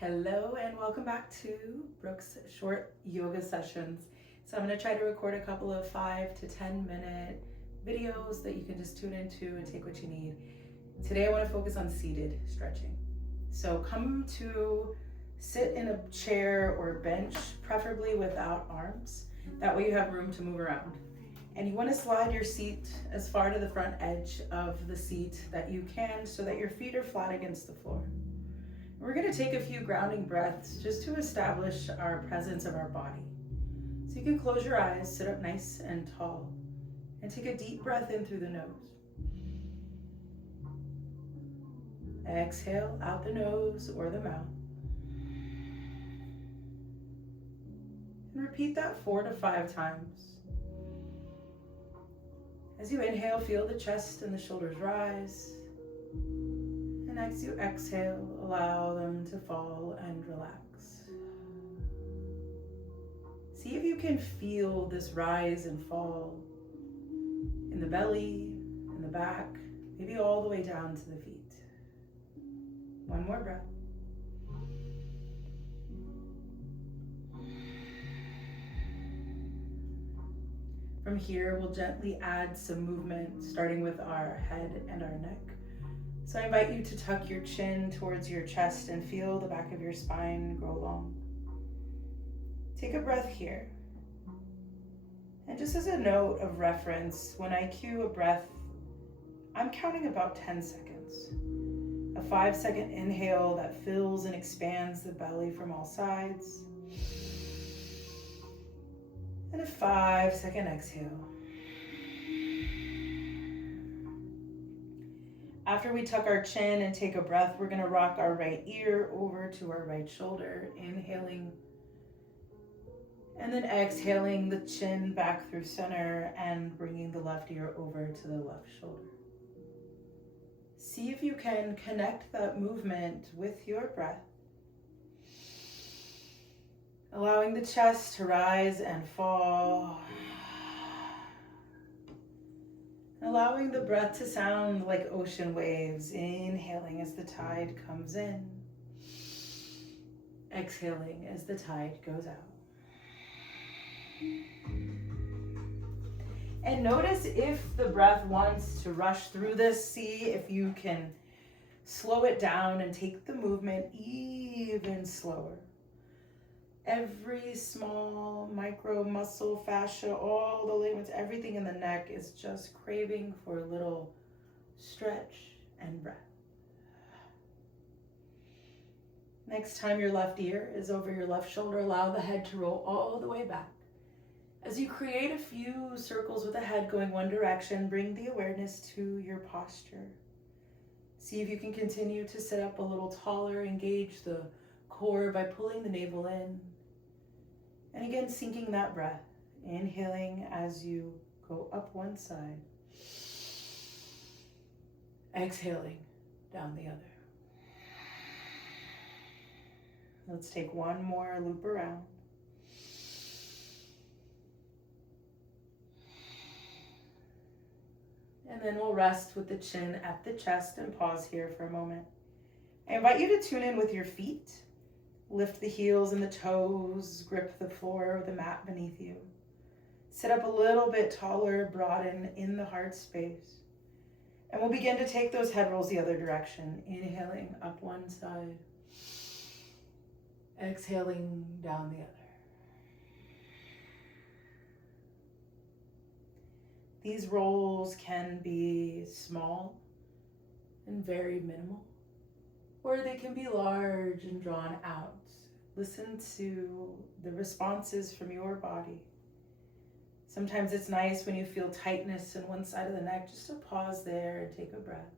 Hello and welcome back to Brooke's short yoga sessions. So I'm going to try to record a couple of 5 to 10 minute videos that you can just tune into and take what you need. Today I want to focus on seated stretching. So come to sit in a chair or bench, preferably without arms. That way you have room to move around. And you want to slide your seat as far to the front edge of the seat that you can so that your feet are flat against the floor. We're going to take a few grounding breaths just to establish our presence of our body. So you can close your eyes, sit up nice and tall, and take a deep breath in through the nose. Exhale out the nose or the mouth. And repeat that 4 to 5 times. As you inhale, feel the chest and the shoulders rise. And as you exhale, allow them to fall and relax. See if you can feel this rise and fall in the belly, in the back, maybe all the way down to the feet. One more breath. From here, we'll gently add some movement, starting with our head and our neck. So I invite you to tuck your chin towards your chest and feel the back of your spine grow long. Take a breath here. And just as a note of reference, when I cue a breath, I'm counting about 10 seconds. A 5-second inhale that fills and expands the belly from all sides. And a 5-second exhale. After we tuck our chin and take a breath, we're going to rock our right ear over to our right shoulder, inhaling. And then exhaling the chin back through center and bringing the left ear over to the left shoulder. See if you can connect that movement with your breath. Allowing the chest to rise and fall. Allowing the breath to sound like ocean waves, inhaling as the tide comes in, exhaling as the tide goes out. And notice if the breath wants to rush through this, see if you can slow it down and take the movement even slower. Every small micro muscle, fascia, all the ligaments, everything in the neck is just craving for a little stretch and breath. Next time your left ear is over your left shoulder, allow the head to roll all the way back. As you create a few circles with the head going one direction, bring the awareness to your posture. See if you can continue to sit up a little taller, engage the core by pulling the navel in. And again, sinking that breath, inhaling as you go up one side, exhaling down the other. Let's take one more loop around. And then we'll rest with the chin at the chest and pause here for a moment. I invite you to tune in with your feet. Lift the heels and the toes, grip the floor or the mat beneath you. Sit up a little bit taller, broaden in the heart space. And we'll begin to take those head rolls the other direction. Inhaling up one side, exhaling down the other. These rolls can be small and very minimal, or they can be large and drawn out. Listen to the responses from your body. Sometimes it's nice when you feel tightness in one side of the neck, just to pause there and take a breath.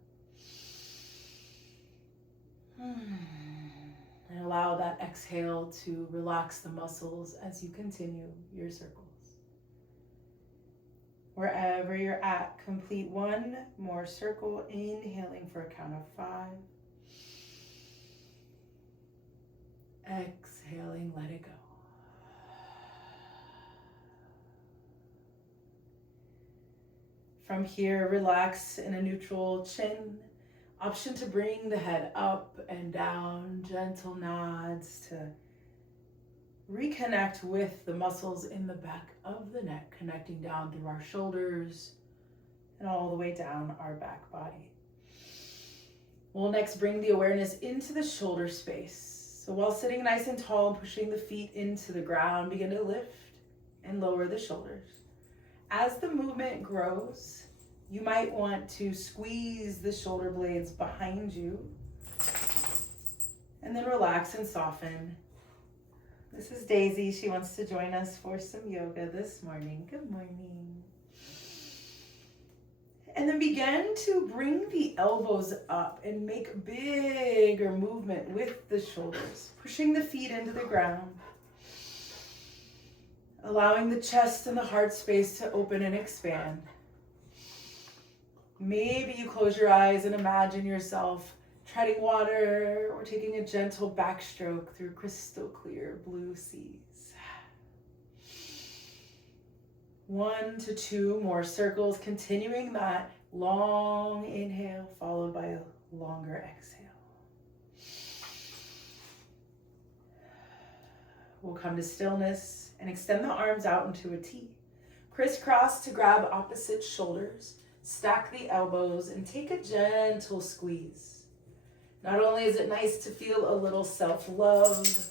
And allow that exhale to relax the muscles as you continue your circles. Wherever you're at, complete one more circle, inhaling for a count of 5. Exhaling, let it go. From here, relax in a neutral chin, Option to bring the head up and down, gentle nods to reconnect with the muscles in the back of the neck, connecting down through our shoulders and all the way down our back body. We'll next bring the awareness into the shoulder space. So while sitting nice and tall and pushing the feet into the ground, begin to lift and lower the shoulders. As the movement grows, you might want to squeeze the shoulder blades behind you and then relax and soften. This is Daisy. She wants to join us for some yoga this morning. Good morning. And then begin to bring the elbows up and make bigger movement with the shoulders, pushing the feet into the ground, allowing the chest and the heart space to open and expand. Maybe you close your eyes and imagine yourself treading water or taking a gentle backstroke through crystal clear blue seas. 1 to 2 more circles, continuing that long inhale followed by a longer exhale. We'll come to stillness and extend the arms out into a T. Crisscross to grab opposite shoulders, stack the elbows, and take a gentle squeeze. Not only is it nice to feel a little self-love,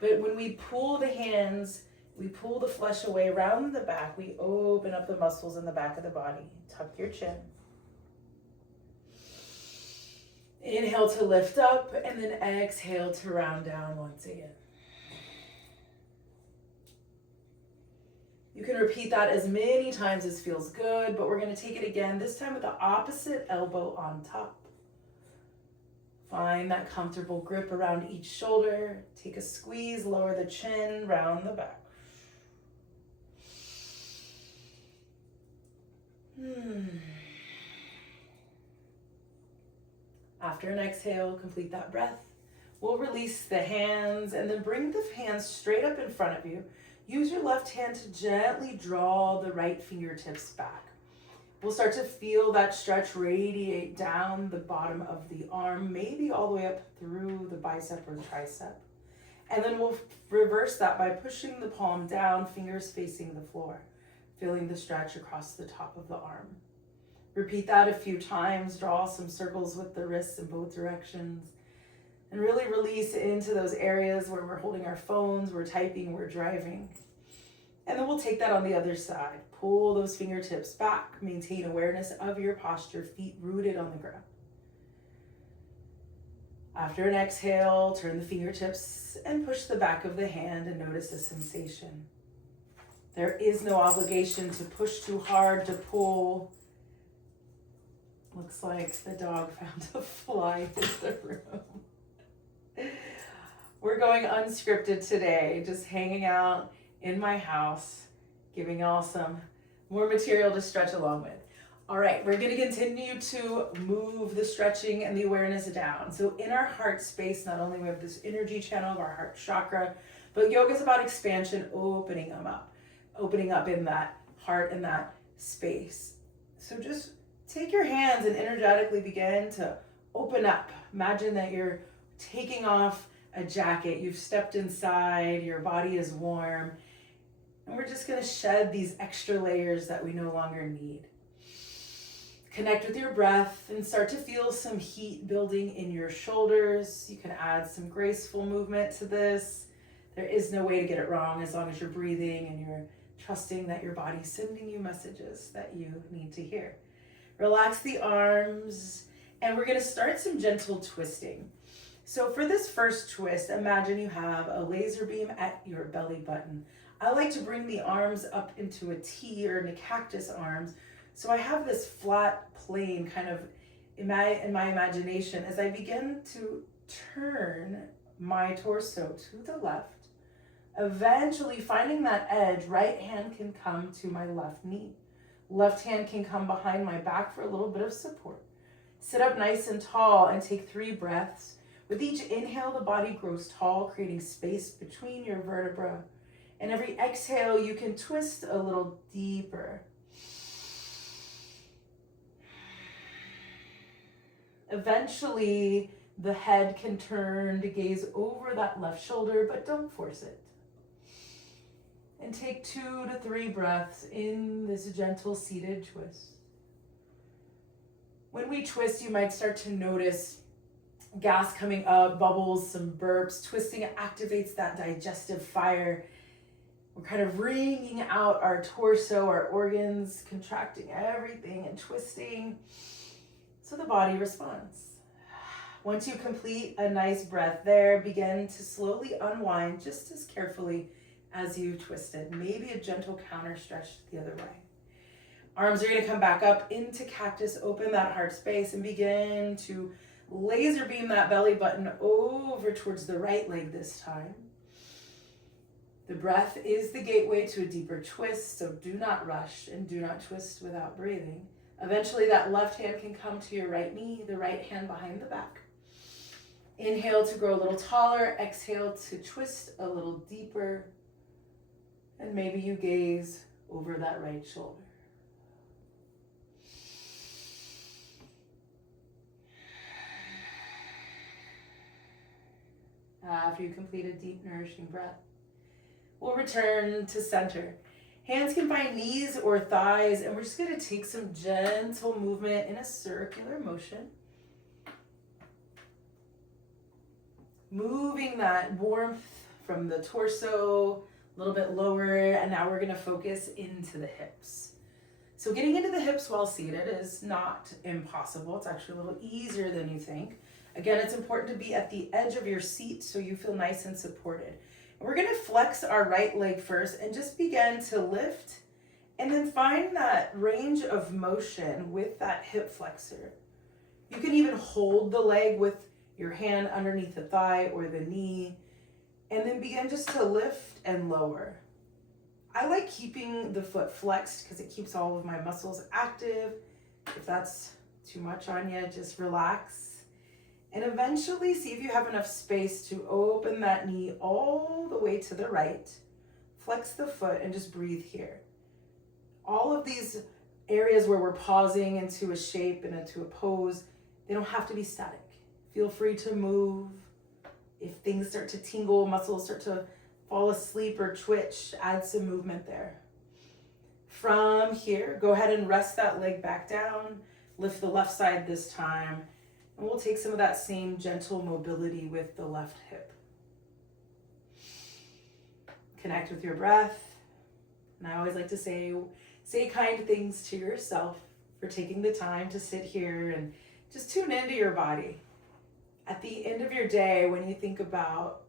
but when we pull the hands, we pull the flesh away around the back, we open up the muscles in the back of the body. Tuck your chin. Inhale to lift up, and then exhale to round down once again. You can repeat that as many times as feels good, but we're going to take it again, this time with the opposite elbow on top. Find that comfortable grip around each shoulder. Take a squeeze, lower the chin, round the back. After an exhale, complete that breath. We'll release the hands and then bring the hands straight up in front of you. Use your left hand to gently draw the right fingertips back. We'll start to feel that stretch radiate down the bottom of the arm, maybe all the way up through the bicep or tricep. And then we'll reverse that by pushing the palm down, fingers facing the floor, feeling the stretch across the top of the arm. Repeat that a few times, draw some circles with the wrists in both directions, and really release into those areas where we're holding our phones, we're typing, we're driving. And then we'll take that on the other side. Pull those fingertips back, maintain awareness of your posture, feet rooted on the ground. After an exhale, turn the fingertips and push the back of the hand and notice the sensation. There is no obligation to push too hard, to pull. Looks like the dog found a fly in the room. We're going unscripted today, just hanging out in my house, giving y'all some more material to stretch along with. All right, we're gonna continue to move the stretching and the awareness down. So in our heart space, not only we have this energy channel of our heart chakra, but yoga is about expansion, opening up in that heart and that space. So just take your hands and energetically begin to open up. Imagine that you're taking off a jacket, you've stepped inside, your body is warm, and we're just gonna shed these extra layers that we no longer need. Connect with your breath and start to feel some heat building in your shoulders. You can add some graceful movement to this. There is no way to get it wrong as long as you're breathing and you're trusting that your body's sending you messages that you need to hear. Relax the arms, and we're gonna start some gentle twisting. So for this first twist, imagine you have a laser beam at your belly button. I like to bring the arms up into a T or into cactus arms. So I have this flat plane kind of in my imagination as I begin to turn my torso to the left. Eventually finding that edge, right hand can come to my left knee. Left hand can come behind my back for a little bit of support. Sit up nice and tall and take 3 breaths. With each inhale, the body grows tall, creating space between your vertebrae. And every exhale, you can twist a little deeper. Eventually, the head can turn to gaze over that left shoulder, but don't force it. And take 2 to 3 breaths in this gentle seated twist. When we twist, you might start to notice gas coming up, bubbles, some burps. Twisting activates that digestive fire. We're kind of wringing out our torso, our organs, contracting everything and twisting so the body responds. Once you complete a nice breath there, begin to slowly unwind just as carefully as you twisted. Maybe a gentle counter stretch the other way. Arms are going to come back up into cactus. Open that heart space and begin to laser beam that belly button over towards the right leg this time. The breath is the gateway to a deeper twist, so do not rush and do not twist without breathing. Eventually that left hand can come to your right knee, the right hand behind the back. Inhale to grow a little taller, exhale to twist a little deeper, and maybe you gaze over that right shoulder. After you complete a deep, nourishing breath, we'll return to center. Hands can find knees or thighs, and we're just going to take some gentle movement in a circular motion. Moving that warmth from the torso a little bit lower, and now we're going to focus into the hips. So getting into the hips while seated is not impossible. It's actually a little easier than you think. Again, it's important to be at the edge of your seat so you feel nice and supported. And we're going to flex our right leg first and just begin to lift and then find that range of motion with that hip flexor. You can even hold the leg with your hand underneath the thigh or the knee, and then begin just to lift and lower. I like keeping the foot flexed because it keeps all of my muscles active. If that's too much on you, just relax. And eventually see if you have enough space to open that knee all the way to the right. Flex the foot and just breathe here. All of these areas where we're pausing into a shape and into a pose, they don't have to be static. Feel free to move. If things start to tingle, muscles start to fall asleep or twitch, add some movement there. From here, go ahead and rest that leg back down. Lift the left side this time. And we'll take some of that same gentle mobility with the left hip. Connect with your breath. And I always like to say kind things to yourself for taking the time to sit here and just tune into your body. At the end of your day, when you think about,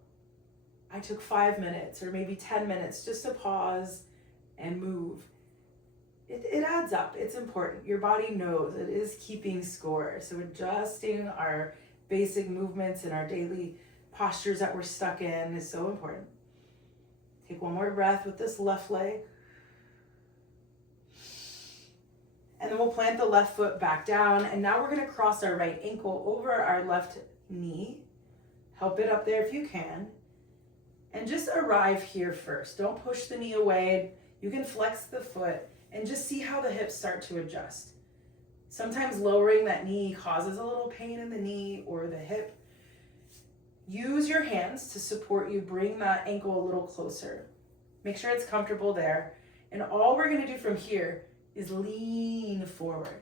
I took 5 minutes or maybe 10 minutes just to pause and move, it adds up. It's important. Your body knows it is keeping score. So adjusting our basic movements and our daily postures that we're stuck in is so important. Take one more breath with this left leg. And then we'll plant the left foot back down. And now we're going to cross our right ankle over our left knee. Help it up there if you can. And just arrive here first. Don't push the knee away. You can flex the foot and just see how the hips start to adjust. Sometimes lowering that knee causes a little pain in the knee or the hip. Use your hands to support you. Bring that ankle a little closer. Make sure it's comfortable there. And all we're going to do from here is lean forward.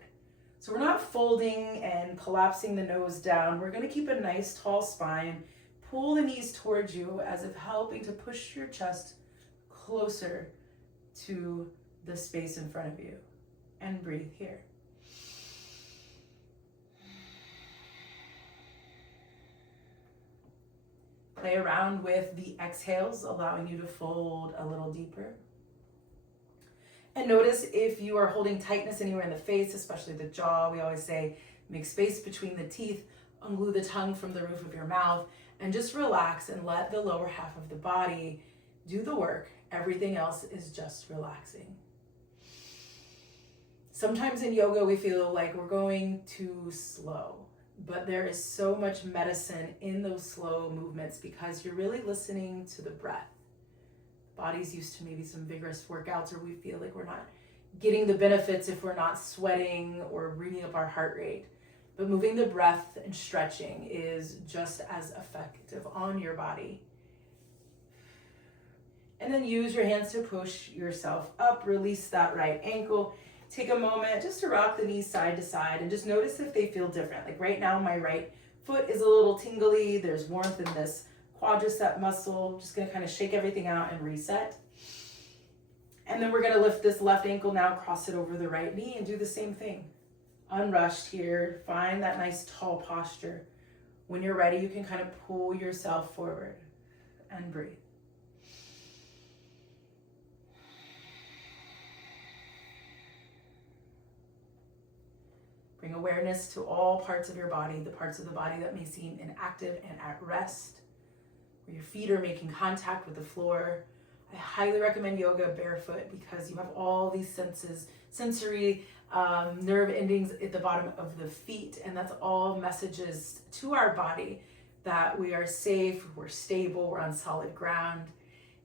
So we're not folding and collapsing the nose down. We're going to keep a nice tall spine. Pull the knees towards you as if helping to push your chest closer to the space in front of you. And breathe here. Play around with the exhales, allowing you to fold a little deeper. And notice if you are holding tightness anywhere in the face, especially the jaw. We always say, make space between the teeth, unglue the tongue from the roof of your mouth, and just relax and let the lower half of the body do the work. Everything else is just relaxing. Sometimes in yoga, we feel like we're going too slow, but there is so much medicine in those slow movements because you're really listening to the breath. Body's used to maybe some vigorous workouts, or we feel like we're not getting the benefits if we're not sweating or bringing up our heart rate. but moving the breath and stretching is just as effective on your body. And then use your hands to push yourself up, release that right ankle. Take a moment just to rock the knees side to side and just notice if they feel different. Like right now, my right foot is a little tingly. There's warmth in this quadricep muscle. Just gonna kind of shake everything out and reset. And then we're gonna lift this left ankle now, cross it over the right knee and do the same thing. Unrushed here, find that nice tall posture. When you're ready, you can kind of pull yourself forward and breathe. Bring awareness to all parts of your body, the parts of the body that may seem inactive and at rest, where your feet are making contact with the floor. I highly recommend yoga barefoot because you have all these sensory nerve endings at the bottom of the feet, and that's all messages to our body that we are safe, we're stable, we're on solid ground.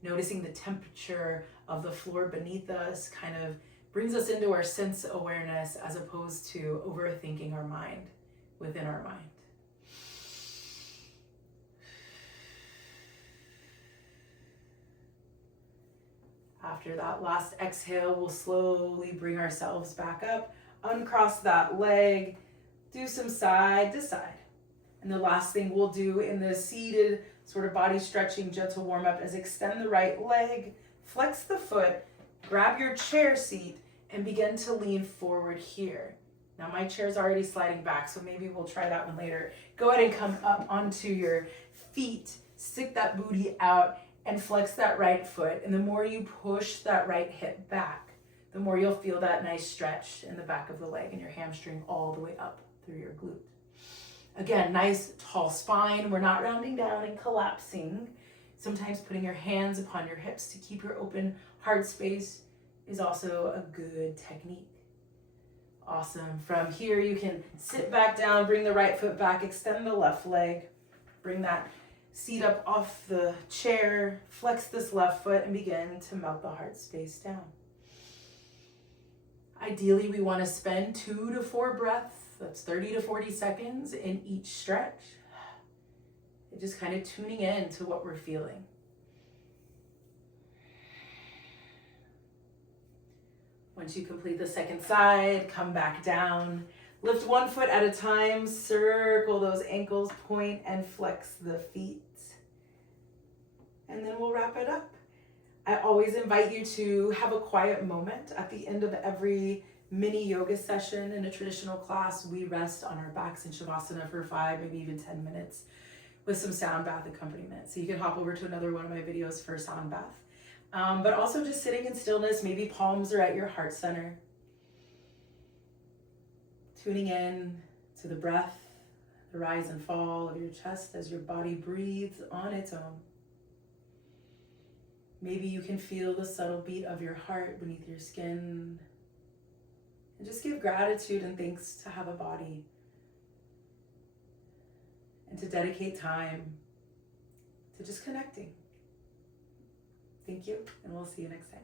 Noticing the temperature of the floor beneath us kind of brings us into our sense awareness as opposed to overthinking our mind within our mind. After that last exhale, we'll slowly bring ourselves back up, uncross that leg, do some side to side. And the last thing we'll do in the seated sort of body stretching gentle warm up is extend the right leg, flex the foot, grab your chair seat, and begin to lean forward here. Now my chair's already sliding back, so maybe we'll try that one later. Go ahead and come up onto your feet, stick that booty out, and flex that right foot. And the more you push that right hip back, the more you'll feel that nice stretch in the back of the leg and your hamstring all the way up through your glute. Again, nice tall spine. We're not rounding down and collapsing. Sometimes putting your hands upon your hips to keep your open heart space is also a good technique. Awesome. From here, you can sit back down, bring the right foot back, extend the left leg, bring that seat up off the chair, flex this left foot, and begin to melt the heart space down. Ideally, we want to spend 2 to 4 breaths, that's 30 to 40 seconds in each stretch. And just kind of tuning in to what we're feeling. Once you complete the second side, come back down. Lift one foot at a time, circle those ankles, point and flex the feet. And then we'll wrap it up. I always invite you to have a quiet moment at the end of every mini yoga session. In a traditional class, we rest on our backs in Shavasana for 5, maybe even 10 minutes with some sound bath accompaniment. So you can hop over to another one of my videos for sound bath. But also just sitting in stillness, maybe palms are at your heart center. Tuning in to the breath, the rise and fall of your chest as your body breathes on its own. Maybe you can feel the subtle beat of your heart beneath your skin. And just give gratitude and thanks to have a body. And to dedicate time to just connecting. Thank you, and we'll see you next time.